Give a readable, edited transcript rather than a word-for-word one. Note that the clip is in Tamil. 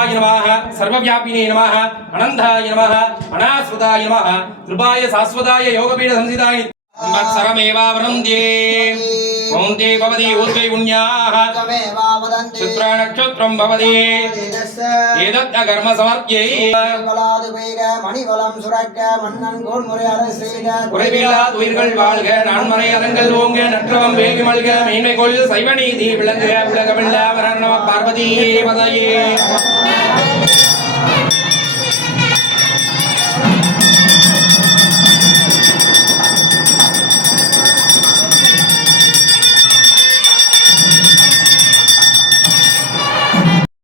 सर्वभूताय नमः सर्वव्यापिने नमः अनन्ताय नमः अनाश्रिताय नमः कृपाय शाश्वताय योगपीठ संसिताय संवत्सरमेवावृन्ध्ये मौन्ते भवति ऊर्ध्वे पुण्याः क्षुत्राणक्षुत्रं भवति एतद् समर्प्यै மணிவளம் சுரக்க மன்னன் கோன்முறை அரசு குறைவில்லாத உயிர்கள் வாழ்க நான்மறை அரங்கல் ஓங்க நற்றவம் வேள்வி மல்க மேன்மை கொள் சைவநீதி விளங்குக உலகமெல்லாம் நம பார்வதி பதையே